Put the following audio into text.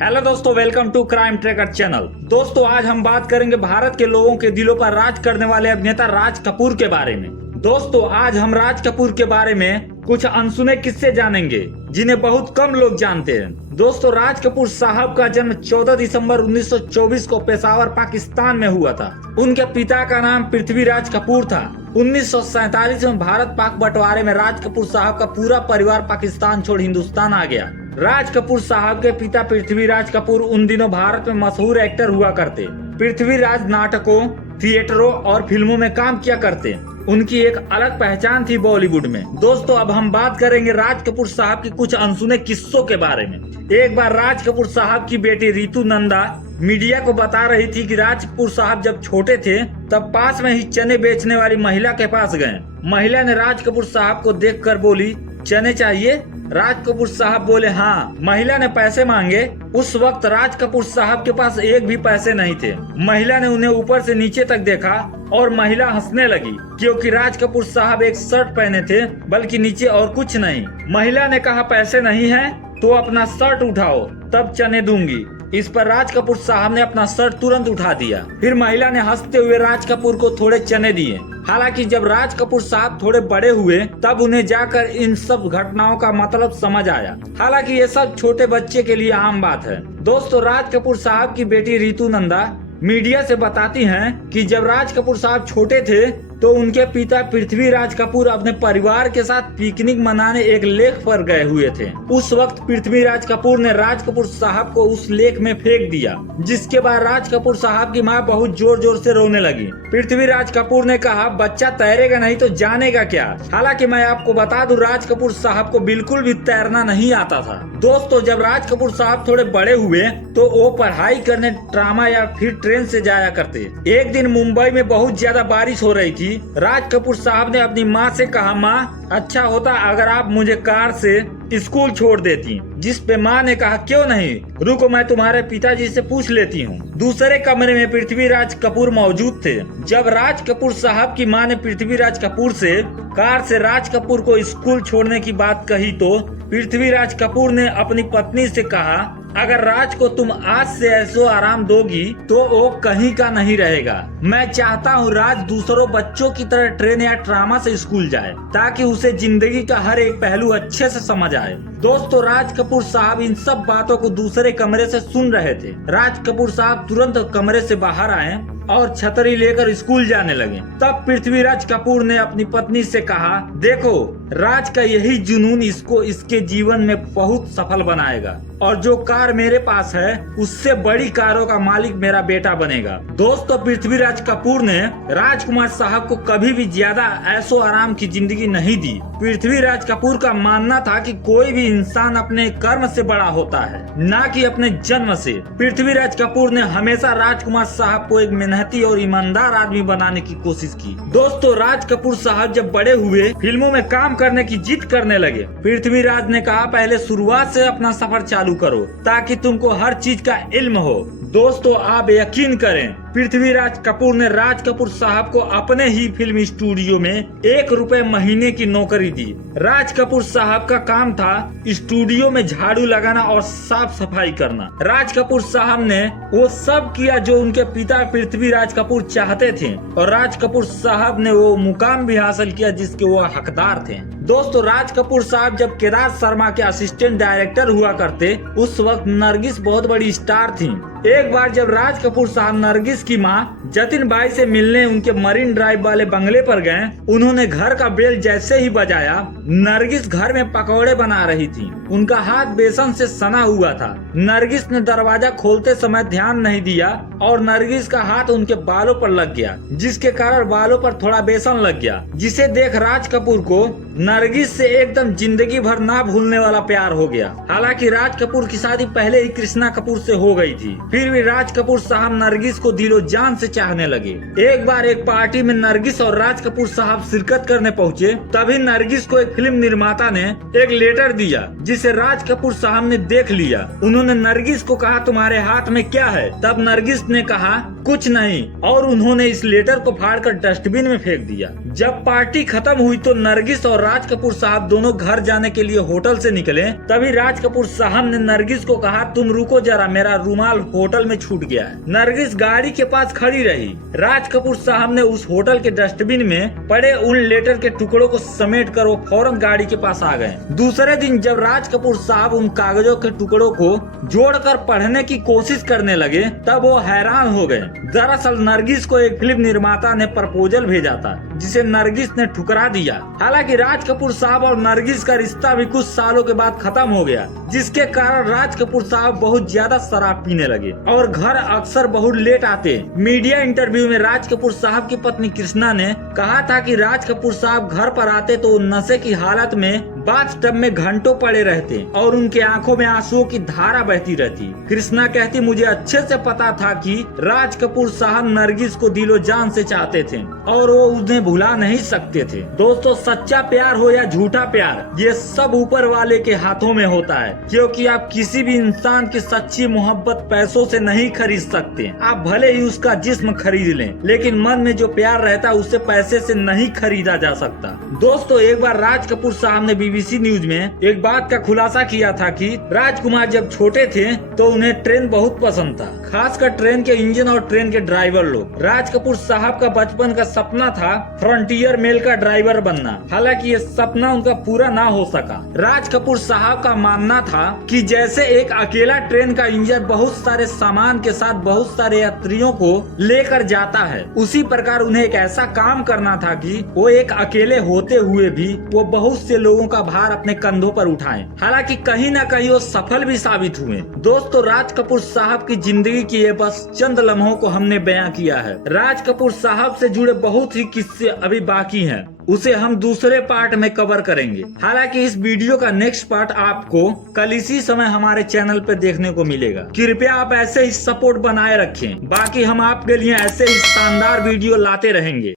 Hello दोस्तों, welcome to crime tracker channel. दोस्तों, आज हम बात करेंगे भारत के लोगों के दिलों पर राज करने वाले अभिनेता राज कपूर के बारे में। दोस्तों, आज हम राज कपूर के बारे में कुछ अनसुने किस्से जानेंगे जिन्हें बहुत कम लोग जानते हैं। दोस्तों, राज कपूर साहब का जन्म 14 दिसंबर 1924 को पेशावर पाकिस्तान में हुआ था। उनके पिता का नाम पृथ्वीराज कपूर था। 1947 में भारत पाक बंटवारे में राज कपूर साहब का पूरा परिवार पाकिस्तान छोड़ हिंदुस्तान आ गया। राज कपूर साहब के पिता पृथ्वीराज कपूर उन दिनों भारत में मशहूर एक्टर हुआ करते। पृथ्वीराज नाटकों, थिएटरों और फिल्मों में काम किया करते। उनकी एक अलग पहचान थी बॉलीवुड में। दोस्तों, अब हम बात करेंगे राज कपूर साहब की कुछ अनसुने किस्सों के बारे में। एक बार राज कपूर साहब की बेटी रितु नंदा मीडिया को बता रही थी कि राज कपूर साहब जब छोटे थे तब पास में ही चने बेचने वाली महिला के पास गए। महिला ने राज कपूर साहब को देखकर बोली, चने चाहिए? राज कपूर साहब बोले हाँ। महिला ने पैसे मांगे। उस वक्त राज कपूर साहब के पास एक भी पैसे नहीं थे। महिला ने उन्हें ऊपर से नीचे तक देखा और महिला हंसने लगी क्योंकि राज कपूर साहब एक शर्ट पहने थे, बल्कि नीचे और कुछ नहीं। महिला ने कहा, पैसे नहीं है तो अपना शर्ट उठाओ, तब चने दूंगी। इस पर राज कपूर साहब ने अपना शर्ट तुरंत उठा दिया। फिर महिला ने हंसते हुए राज कपूर को थोड़े चने दिए। हालांकि जब राज कपूर साहब थोड़े बड़े हुए तब उन्हें जाकर इन सब घटनाओं का मतलब समझ आया। हालांकि ये सब छोटे बच्चे के लिए आम बात है। दोस्तों, राज कपूर साहब की बेटी रितु नंदा मीडिया से बताती हैं कि जब राज कपूर साहब छोटे थे तो उनके पिता पृथ्वीराज कपूर अपने परिवार के साथ पिकनिक मनाने एक लेक पर गए हुए थे। उस वक्त पृथ्वीराज कपूर ने राज कपूर साहब को उस लेक में फेंक दिया, जिसके बाद राज कपूर साहब की मां बहुत जोर जोर से रोने लगी। पृथ्वीराज कपूर ने कहा, बच्चा तैरेगा नहीं तो जानेगा क्या? हालांकि मैं आपको बता दूं, राज कपूर साहब को बिल्कुल भी तैरना नहीं आता था। दोस्तों, जब राज कपूर साहब थोड़े बड़े हुए तो वो पढ़ाई करने ट्रामा या फिर ट्रेन से जाया करते। एक दिन मुंबई में बहुत ज्यादा बारिश हो रही थी। राज कपूर साहब ने अपनी माँ से कहा, माँ, अच्छा होता अगर आप मुझे कार से स्कूल छोड़ देती। जिस पे माँ ने कहा, क्यों नहीं, रुको मैं तुम्हारे पिताजी से पूछ लेती हूँ। दूसरे कमरे में पृथ्वीराज कपूर मौजूद थे। जब राज कपूर साहब की माँ ने पृथ्वीराज कपूर से कार से राज कपूर को स्कूल छोड़ने की बात कही तो पृथ्वीराज कपूर ने अपनी पत्नी से कहा, अगर राज को तुम आज से ऐसो आराम दोगी तो वो कहीं का नहीं रहेगा। मैं चाहता हूँ राज दूसरों बच्चों की तरह ट्रेन या ट्रामा से स्कूल जाए ताकि उसे जिंदगी का हर एक पहलू अच्छे से समझ आए। दोस्तों, राज कपूर साहब इन सब बातों को दूसरे कमरे से सुन रहे थे। राज कपूर साहब तुरंत कमरे से बाहर आए और छतरी लेकर स्कूल जाने लगे। तब पृथ्वीराज कपूर ने अपनी पत्नी से कहा, देखो, राज का यही जुनून इसको इसके जीवन में बहुत सफल बनाएगा और जो कार मेरे पास है उससे बड़ी कारों का मालिक मेरा बेटा बनेगा। दोस्तों, पृथ्वीराज कपूर ने राजकुमार साहब को कभी भी ज्यादा ऐशो आराम की जिंदगी नहीं दी। पृथ्वीराज कपूर का मानना था कि कोई भी इंसान अपने कर्म से बड़ा होता है, न कि अपने जन्म से। पृथ्वीराज कपूर ने हमेशा राजकुमार साहब को एक मेहनती और ईमानदार आदमी बनाने की कोशिश की। दोस्तों, राज कपूर साहब जब बड़े हुए फिल्मों में काम करने की जिद करने लगे। पृथ्वीराज ने कहा, पहले शुरुआत से अपना सफर चालू करो ताकि तुमको हर चीज का इल्म हो। दोस्तों, आप यकीन करें, पृथ्वीराज कपूर ने राज कपूर साहब को अपने ही फिल्म स्टूडियो में 1 रुपए महीने की नौकरी दी। राज कपूर साहब का काम था स्टूडियो में झाड़ू लगाना और साफ सफाई करना। राज कपूर साहब ने वो सब किया जो उनके पिता पृथ्वीराज कपूर चाहते थे और राज कपूर साहब ने वो मुकाम भी हासिल किया जिसके वो हकदार थे। दोस्तों, राज कपूर साहब जब केदार शर्मा के असिस्टेंट डायरेक्टर हुआ करते उस वक्त नरगिस बहुत बड़ी स्टार थी। एक बार जब राज कपूर साहब नरगिस की मां जतिन बाई से मिलने उनके मरीन ड्राइव वाले बंगले पर गए, उन्होंने घर का बेल जैसे ही बजाया, नरगिस घर में पकौड़े बना रही थी। उनका हाथ बेसन से सना हुआ था। नरगिस ने दरवाजा खोलते समय ध्यान नहीं दिया और नरगिस का हाथ उनके बालों पर लग गया, जिसके कारण बालों पर थोड़ा बेसन लग गया, जिसे देख राज कपूर को नरगिस से एकदम जिंदगी भर ना भूलने वाला प्यार हो गया। हालांकि राज कपूर की शादी पहले ही कृष्णा कपूर से हो गई थी, फिर भी राज कपूर साहब नरगिस को दिलो जान से चाहने लगे। एक बार एक पार्टी में नरगिस और राज कपूर साहब शिरकत करने पहुँचे, तभी नरगिस को एक फिल्म निर्माता ने एक लेटर दिया जिसे राज कपूर साहब ने देख लिया। उन्होंने नरगिस को कहा, तुम्हारे हाथ में क्या है? तब नरगिस ने कहा, कुछ नहीं, और उन्होंने इस लेटर को फाड़कर डस्टबिन में फेंक दिया। जब पार्टी खत्म हुई तो नरगिस और राज कपूर साहब दोनों घर जाने के लिए होटल से निकले। तभी राज कपूर साहब ने नरगिस को कहा, तुम रुको जरा, मेरा रुमाल होटल में छूट गया है। नरगिस गाड़ी के पास खड़ी रही। राज कपूर साहब ने उस होटल के डस्टबिन में पड़े उन लेटर के टुकड़ों को समेट कर वो फौरन गाड़ी के पास आ गए। दूसरे दिन जब राज कपूर साहब उन कागजों के टुकड़ों को जोड़कर पढ़ने की कोशिश करने लगे तब वो हैरान हो गए। दरअसल नरगिस को एक फिल्म निर्माता ने प्रपोजल भेजा था जिसे नरगिस ने ठुकरा दिया। हालांकि राज कपूर साहब और नरगिस का रिश्ता भी कुछ सालों के बाद खत्म हो गया, जिसके कारण राज कपूर साहब बहुत ज्यादा शराब पीने लगे और घर अक्सर बहुत लेट आते। मीडिया इंटरव्यू में राज कपूर साहब की पत्नी कृष्णा ने कहा था कि राज कपूर साहब घर पर आते तो नशे की हालत में बाथटब में घंटों पड़े रहते और उनके आंखों में आंसुओं की धारा बहती रहती। कृष्णा कहती, मुझे अच्छे से पता था कि राज कपूर साहब नरगिस को दिलो जान से चाहते थे और वो उन्हें भुला नहीं सकते थे। दोस्तों, सच्चा प्यार हो या झूठा प्यार, ये सब ऊपर वाले के हाथों में होता है, क्योंकि आप किसी भी इंसान की सच्ची मोहब्बत पैसों से नहीं खरीद सकते। आप भले ही उसका जिस्म खरीद लें, लेकिन मन में जो प्यार रहता है उसे पैसे से नहीं खरीदा जा सकता। दोस्तों, एक बार राज कपूर साहब ने बीबीसी न्यूज में एक बात का खुलासा किया था कि राजकुमार जब छोटे थे तो उन्हें ट्रेन बहुत पसंद था, खासकर ट्रेन के इंजन और ट्रेन के ड्राइवर लोग। राज कपूर साहब का बचपन का सपना था फ्रंटियर मेल का ड्राइवर बनना। हालांकि ये सपना उनका पूरा ना हो सका। राज कपूर साहब का मानना था कि जैसे एक अकेला ट्रेन का इंजन बहुत सारे सामान के साथ बहुत सारे यात्रियों को लेकर जाता है, उसी प्रकार उन्हें एक ऐसा काम करना था कि वो एक अकेले होते हुए भी वो बहुत से लोगों का भार अपने कंधों पर उठाएं। हालांकि कहीं ना कहीं वो सफल भी साबित हुए। दोस्तों, राज कपूर साहब की जिंदगी की ये बस चंद लम्हों को हमने बयां किया है। राज कपूर साहब से जुड़े बहुत ही किस्से अभी बाकी हैं, उसे हम दूसरे पार्ट में कवर करेंगे। हालांकि इस वीडियो का नेक्स्ट पार्ट आपको कल इसी समय हमारे चैनल पे देखने को मिलेगा। कृपया आप ऐसे ही सपोर्ट बनाए रखें। बाकी हम आपके लिए ऐसे ही शानदार वीडियो लाते रहेंगे।